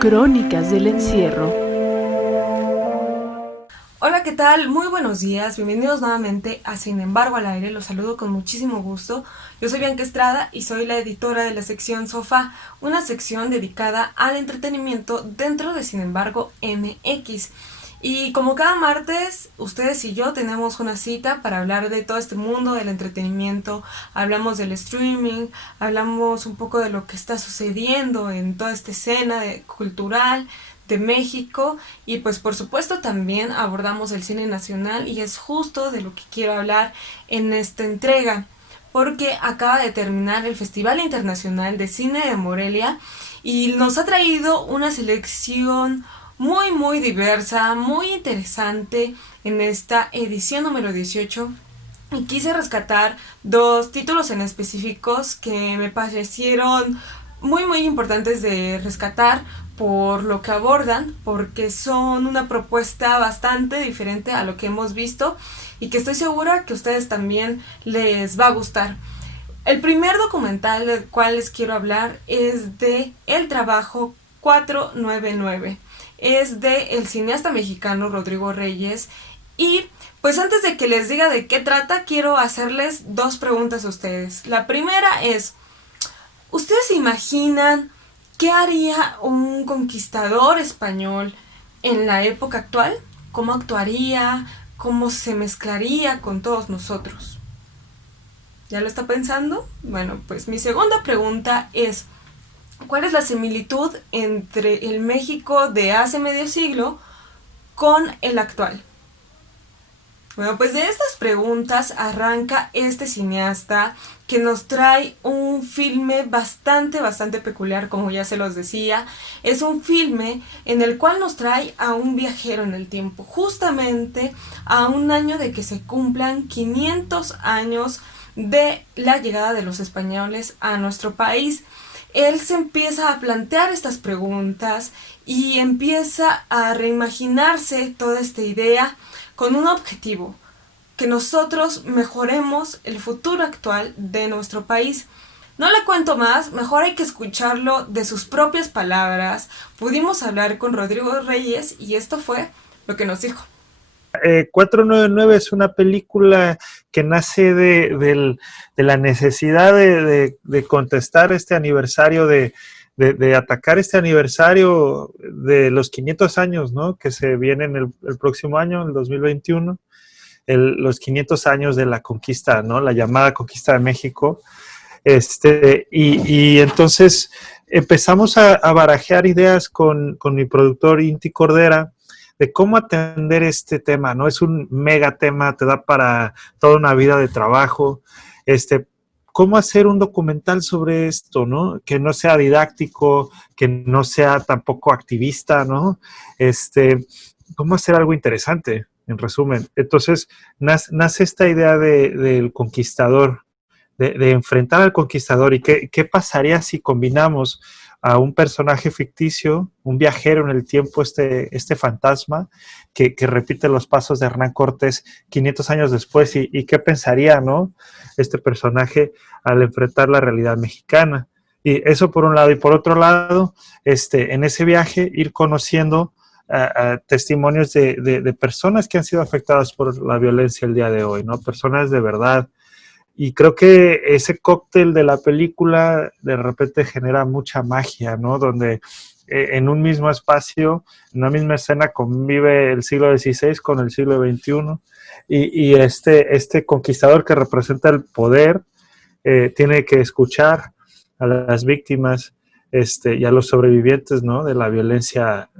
Crónicas del encierro. Hola, ¿qué tal? Muy buenos días, bienvenidos nuevamente a Sin embargo al aire, los saludo con muchísimo gusto. Yo soy Bianca Estrada y soy la editora de la sección Sofá, una sección dedicada al entretenimiento dentro de Sin embargo MX. Y como cada martes, ustedes y yo tenemos una cita para hablar de todo este mundo del entretenimiento. Hablamos del streaming, hablamos un poco de lo que está sucediendo en toda esta escena cultural de México y pues por supuesto también abordamos el cine nacional y es justo de lo que quiero hablar en esta entrega porque acaba de terminar el Festival Internacional de Cine de Morelia y nos ha traído una selección muy diversa, muy interesante en esta edición número 18 y quise rescatar dos títulos en específicos que me parecieron muy importantes de rescatar por lo que abordan, porque son una propuesta bastante diferente a lo que hemos visto y que estoy segura que a ustedes también les va a gustar. El primer documental del cual les quiero hablar es de El Trabajo 499. Es de el cineasta mexicano Rodrigo Reyes y pues antes de que les diga de qué trata, quiero hacerles dos preguntas a ustedes. La primera es, ¿ustedes se imaginan qué haría un conquistador español en la época actual? ¿Cómo actuaría? ¿Cómo se mezclaría con todos nosotros? ¿Ya lo está pensando? Bueno, pues mi segunda pregunta es, ¿cuál es la similitud entre el México de hace medio siglo con el actual? Bueno, pues de estas preguntas arranca este cineasta que nos trae un filme bastante peculiar, como ya se los decía. Es un filme en el cual nos trae a un viajero en el tiempo, justamente a un año de que se cumplan 500 años de la llegada de los españoles a nuestro país. Él se empieza a plantear estas preguntas y empieza a reimaginarse toda esta idea con un objetivo, que nosotros mejoremos el futuro actual de nuestro país. No le cuento más, mejor hay que escucharlo de sus propias palabras. Pudimos hablar con Rodrigo Reyes y esto fue lo que nos dijo. 499 es una película que nace de la necesidad de contestar este aniversario, de atacar este aniversario de los 500 años, ¿no? Que se vienen el próximo año, el 2021, los 500 años de la conquista, ¿no? La llamada conquista de México. Y entonces empezamos a barajear ideas con mi productor Inti Cordera, de cómo atender este tema, ¿no? Es un mega tema, te da para toda una vida de trabajo. Cómo hacer un documental sobre esto, ¿no? Que no sea didáctico, que no sea tampoco activista, ¿no? Cómo hacer algo interesante, en resumen. Entonces, nace esta idea del conquistador, de enfrentar al conquistador y qué pasaría si combinamos a un personaje ficticio, un viajero en el tiempo, este fantasma que repite los pasos de Hernán Cortés 500 años después y qué pensaría, ¿no? Este personaje al enfrentar la realidad mexicana. Y eso por un lado. Y por otro lado, en ese viaje ir conociendo testimonios de personas que han sido afectadas por la violencia el día de hoy, ¿no? Personas de verdad. Y creo que ese cóctel de la película de repente genera mucha magia, ¿no? Donde en un mismo espacio, en una misma escena convive el siglo XVI con el siglo XXI y este conquistador que representa el poder tiene que escuchar a las víctimas y a los sobrevivientes, ¿no? De la violencia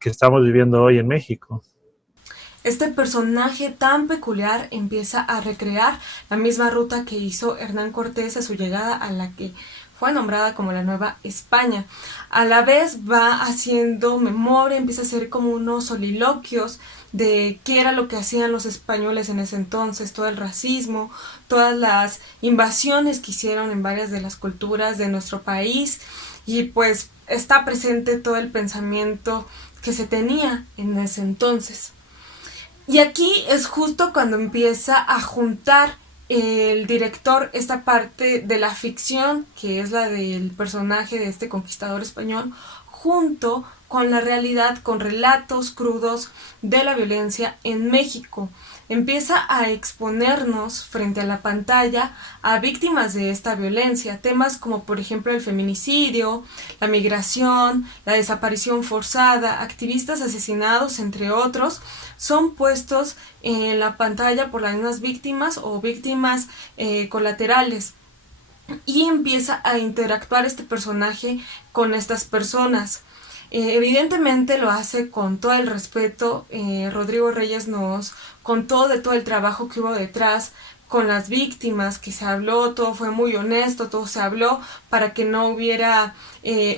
que estamos viviendo hoy en México. Este personaje tan peculiar empieza a recrear la misma ruta que hizo Hernán Cortés a su llegada a la que fue nombrada como la Nueva España. A la vez va haciendo memoria, empieza a hacer como unos soliloquios de qué era lo que hacían los españoles en ese entonces, todo el racismo, todas las invasiones que hicieron en varias de las culturas de nuestro país y pues está presente todo el pensamiento que se tenía en ese entonces. Y aquí es justo cuando empieza a juntar el director esta parte de la ficción, que es la del personaje de este conquistador español, junto con la realidad, con relatos crudos de la violencia en México. Empieza a exponernos frente a la pantalla a víctimas de esta violencia, temas como por ejemplo el feminicidio, la migración, la desaparición forzada, activistas asesinados, entre otros, son puestos en la pantalla por las mismas víctimas o víctimas colaterales. Y empieza a interactuar este personaje con estas personas. Evidentemente lo hace con todo el respeto. Rodrigo Reyes nos contó de todo el trabajo que hubo detrás con las víctimas, que se habló, todo fue muy honesto, todo se habló para que no hubiera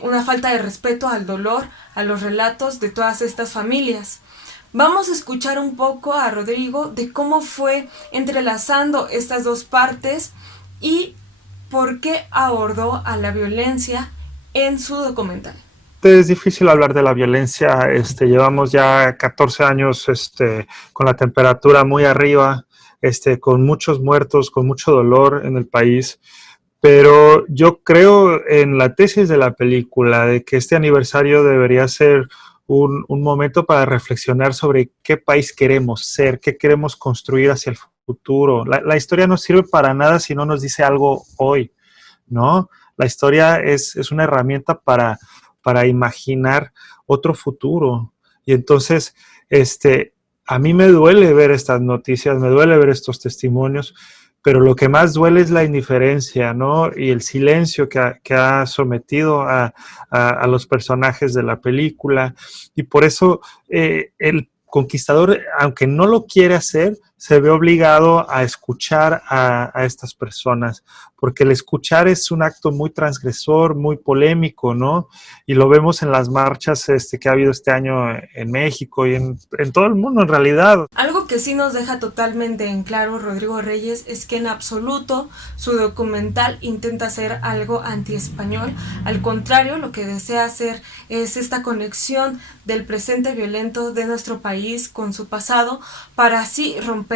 una falta de respeto al dolor, a los relatos de todas estas familias. Vamos a escuchar un poco a Rodrigo de cómo fue entrelazando estas dos partes y por qué abordó a la violencia en su documental. Es difícil hablar de la violencia. Llevamos ya 14 años con la temperatura muy arriba, con muchos muertos, con mucho dolor en el país. Pero yo creo en la tesis de la película de que este aniversario debería ser un momento para reflexionar sobre qué país queremos ser, qué queremos construir hacia el futuro. La historia no sirve para nada si no nos dice algo hoy, ¿no? La historia es una herramienta para imaginar otro futuro. Y entonces, a mí me duele ver estas noticias, me duele ver estos testimonios, pero lo que más duele es la indiferencia, ¿no? Y el silencio que ha sometido a los personajes de la película. Y por eso el conquistador, aunque no lo quiere hacer, se ve obligado a escuchar a estas personas, porque el escuchar es un acto muy transgresor, muy polémico, ¿no? Y lo vemos en las marchas que ha habido este año en México y en todo el mundo en realidad. Algo que sí nos deja totalmente en claro Rodrigo Reyes es que en absoluto su documental intenta hacer algo anti-español. Al contrario, lo que desea hacer es esta conexión del presente violento de nuestro país con su pasado para así romper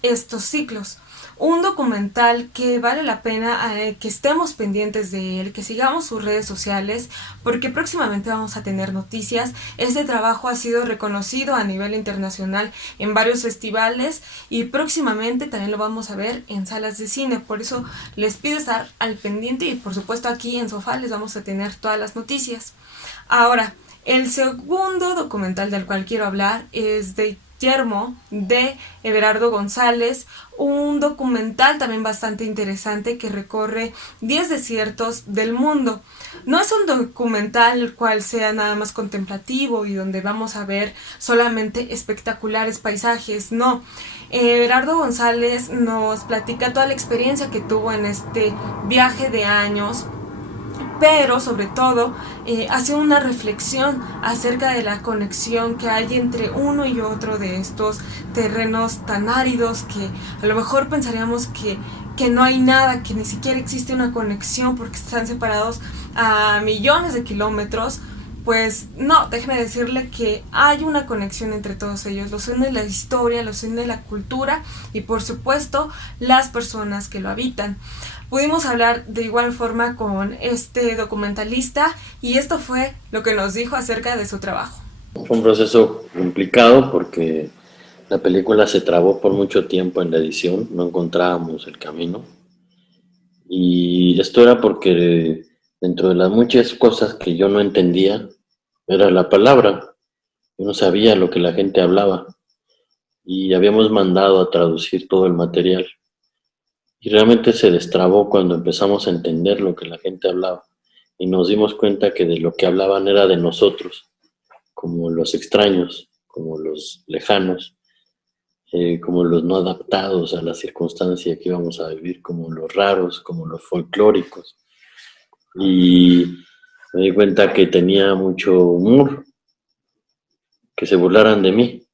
estos ciclos. Un documental que vale la pena que estemos pendientes de él, que sigamos sus redes sociales, porque próximamente vamos a tener noticias. Este trabajo ha sido reconocido a nivel internacional en varios festivales y próximamente también lo vamos a ver en salas de cine. Por eso les pido estar al pendiente y por supuesto aquí en Sofá les vamos a tener todas las noticias. Ahora, el segundo documental del cual quiero hablar es de Yermo, de Everardo González, un documental también bastante interesante que recorre 10 desiertos del mundo. No es un documental el cual sea nada más contemplativo y donde vamos a ver solamente espectaculares paisajes, no. Everardo González nos platica toda la experiencia que tuvo en este viaje de años, pero sobre todo hace una reflexión acerca de la conexión que hay entre uno y otro de estos terrenos tan áridos que a lo mejor pensaríamos que no hay nada, que ni siquiera existe una conexión porque están separados a millones de kilómetros. Pues no, déjeme decirle que hay una conexión entre todos ellos. Los une la historia, los une la cultura y por supuesto las personas que lo habitan. Pudimos hablar de igual forma con este documentalista y esto fue lo que nos dijo acerca de su trabajo. Fue un proceso complicado porque la película se trabó por mucho tiempo en la edición, no encontrábamos el camino. Y esto era porque dentro de las muchas cosas que yo no entendía, era la palabra. Yo no sabía lo que la gente hablaba y habíamos mandado a traducir todo el material. Y realmente se destrabó cuando empezamos a entender lo que la gente hablaba y nos dimos cuenta que de lo que hablaban era de nosotros, como los extraños, como los lejanos, como los no adaptados a la circunstancia que íbamos a vivir, como los raros, como los folclóricos. Y me di cuenta que tenía mucho humor, que se burlaran de mí,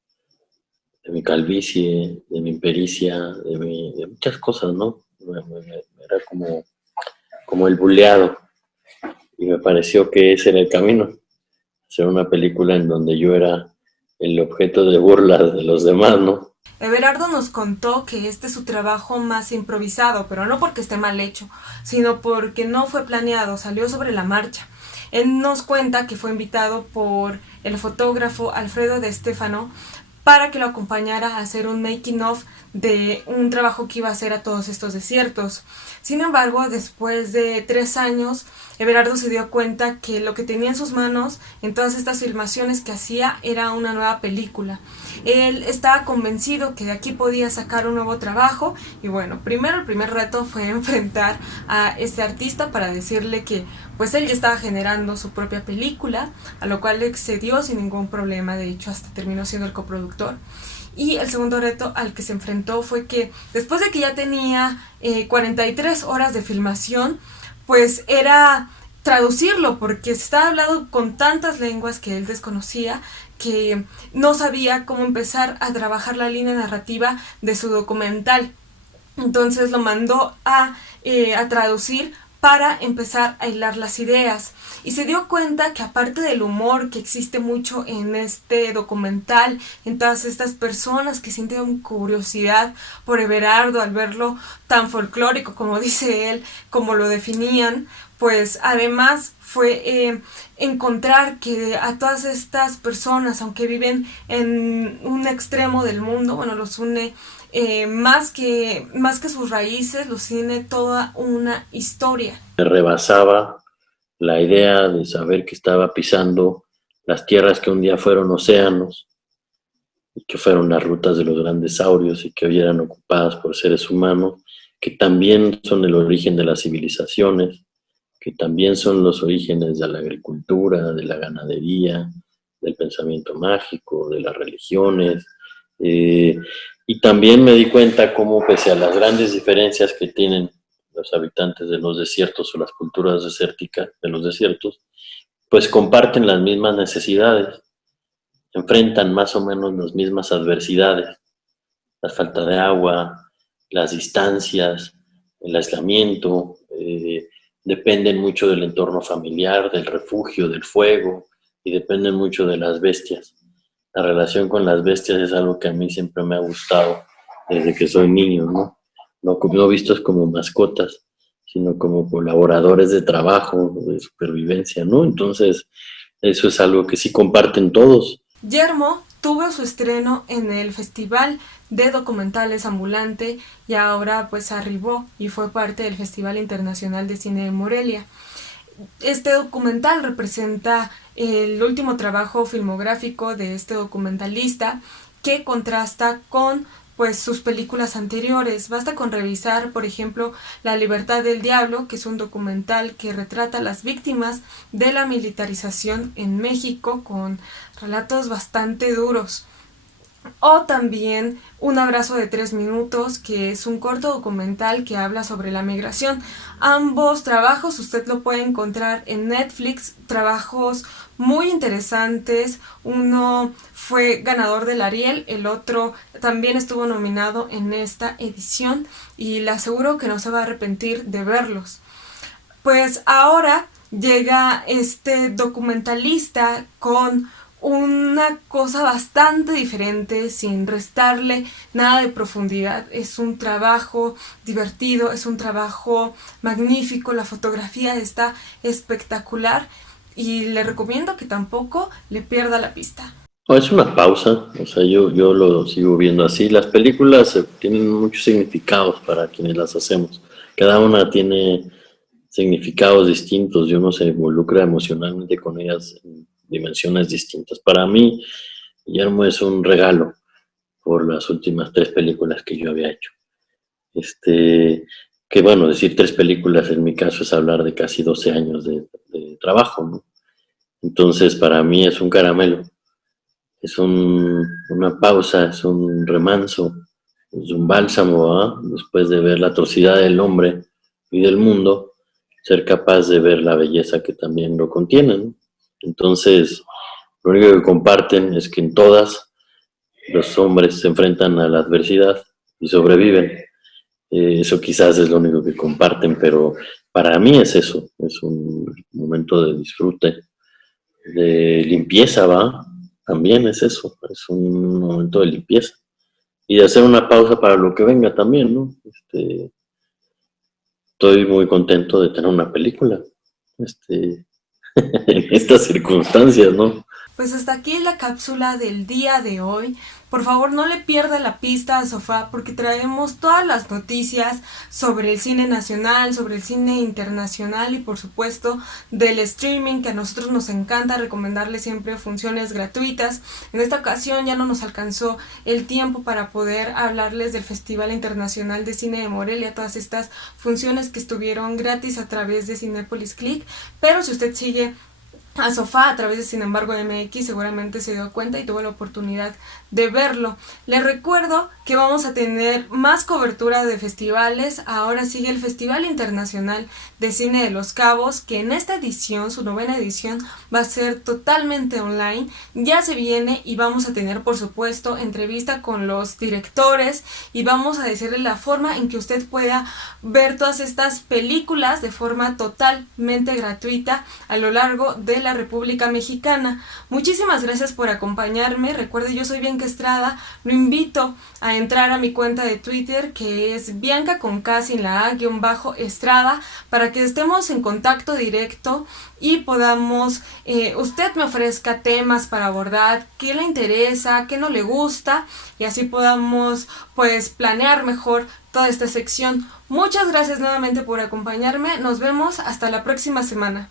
de mi calvicie, de mi impericia, de muchas cosas, ¿no? Era como el buleado, y me pareció que ese era el camino, hacer una película en donde yo era el objeto de burlas de los demás, ¿no? Everardo nos contó que este es su trabajo más improvisado, pero no porque esté mal hecho, sino porque no fue planeado, salió sobre la marcha. Él nos cuenta que fue invitado por el fotógrafo Alfredo de Stefano para que lo acompañara a hacer un making of de un trabajo que iba a hacer a todos estos desiertos. Sin embargo, después de 3 años, Everardo se dio cuenta que lo que tenía en sus manos en todas estas filmaciones que hacía era una nueva película. Él estaba convencido que de aquí podía sacar un nuevo trabajo y bueno, primero el primer reto fue enfrentar a este artista para decirle que pues él ya estaba generando su propia película, a lo cual le accedió sin ningún problema, de hecho hasta terminó siendo el coproductor. Y el segundo reto al que se enfrentó fue que después de que ya tenía 43 horas de filmación, pues era traducirlo porque se estaba hablando con tantas lenguas que él desconocía que no sabía cómo empezar a trabajar la línea narrativa de su documental. Entonces lo mandó a traducir para empezar a hilar las ideas. Y se dio cuenta que aparte del humor que existe mucho en este documental, en todas estas personas que sienten curiosidad por Everardo al verlo tan folclórico como dice él, como lo definían, pues además fue encontrar que a todas estas personas, aunque viven en un extremo del mundo, bueno, los une más que sus raíces, los une toda una historia. Me rebasaba la idea de saber que estaba pisando las tierras que un día fueron océanos y que fueron las rutas de los grandes saurios y que hoy eran ocupadas por seres humanos, que también son el origen de las civilizaciones, que también son los orígenes de la agricultura, de la ganadería, del pensamiento mágico, de las religiones. Y también me di cuenta cómo, pese a las grandes diferencias que tienen los habitantes de los desiertos o las culturas desérticas de los desiertos, pues comparten las mismas necesidades, enfrentan más o menos las mismas adversidades, la falta de agua, las distancias, el aislamiento, dependen mucho del entorno familiar, del refugio, del fuego, y dependen mucho de las bestias. La relación con las bestias es algo que a mí siempre me ha gustado desde que soy niño, ¿no? No vistos como mascotas, sino como colaboradores de trabajo, de supervivencia, ¿no? Entonces, eso es algo que sí comparten todos. Yermo tuvo su estreno en el Festival de Documentales Ambulante y ahora pues arribó y fue parte del Festival Internacional de Cine de Morelia. Este documental representa el último trabajo filmográfico de este documentalista que contrasta con pues sus películas anteriores. Basta con revisar, por ejemplo, La Libertad del Diablo, que es un documental que retrata a las víctimas de la militarización en México con relatos bastante duros. O también Un abrazo de 3 minutos, que es un corto documental que habla sobre la migración. Ambos trabajos usted lo puede encontrar en Netflix, trabajos muy interesantes. Uno fue ganador del Ariel, el otro también estuvo nominado en esta edición y le aseguro que no se va a arrepentir de verlos. Pues ahora llega este documentalista con una cosa bastante diferente, sin restarle nada de profundidad. Es un trabajo divertido, es un trabajo magnífico, la fotografía está espectacular y le recomiendo que tampoco le pierda la pista. Es una pausa, o sea, yo lo sigo viendo así. Las películas tienen muchos significados para quienes las hacemos. Cada una tiene significados distintos y uno se involucra emocionalmente con ellas en dimensiones distintas. Para mí, Guillermo es un regalo por las últimas 3 películas que yo había hecho. Que bueno, decir 3 películas en mi caso es hablar de casi 12 años de trabajo, ¿no? Entonces, para mí es un caramelo, es una pausa, es un remanso, es un bálsamo, ¿eh? Después de ver la atrocidad del hombre y del mundo, ser capaz de ver la belleza que también lo contiene, ¿no? Entonces, lo único que comparten es que en todas los hombres se enfrentan a la adversidad y sobreviven. Eso quizás es lo único que comparten, pero para mí es eso, es un momento de disfrute, de limpieza, ¿va? También es eso, es un momento de limpieza. y hacer una pausa para lo que venga también, ¿no? Estoy muy contento de tener una película, en estas circunstancias, ¿no? Pues hasta aquí la cápsula del día de hoy. Por favor, no le pierda la pista a Sofá porque traemos todas las noticias sobre el cine nacional, sobre el cine internacional y por supuesto del streaming, que a nosotros nos encanta recomendarle siempre funciones gratuitas. En esta ocasión ya no nos alcanzó el tiempo para poder hablarles del Festival Internacional de Cine de Morelia, todas estas funciones que estuvieron gratis a través de Cinépolis Click, pero si usted sigue a Sofá a través de Sin embargo MX seguramente se dio cuenta y tuvo la oportunidad de verlo. Les recuerdo que vamos a tener más cobertura de festivales. Ahora sigue el Festival Internacional de Cine de Los Cabos, que en esta edición, su 9ª edición, va a ser totalmente online. Ya se viene y vamos a tener, por supuesto, entrevista con los directores y vamos a decirle la forma en que usted pueda ver todas estas películas de forma totalmente gratuita a lo largo de la República Mexicana. Muchísimas gracias por acompañarme. Recuerde, yo soy Bianca Estrada. Lo invito a entrar a mi cuenta de Twitter, que es Bianca con K sin la A _Estrada, para que estemos en contacto directo y podamos, usted me ofrezca temas para abordar, qué le interesa, qué no le gusta, y así podamos pues planear mejor toda esta sección. Muchas gracias nuevamente por acompañarme. Nos vemos hasta la próxima semana.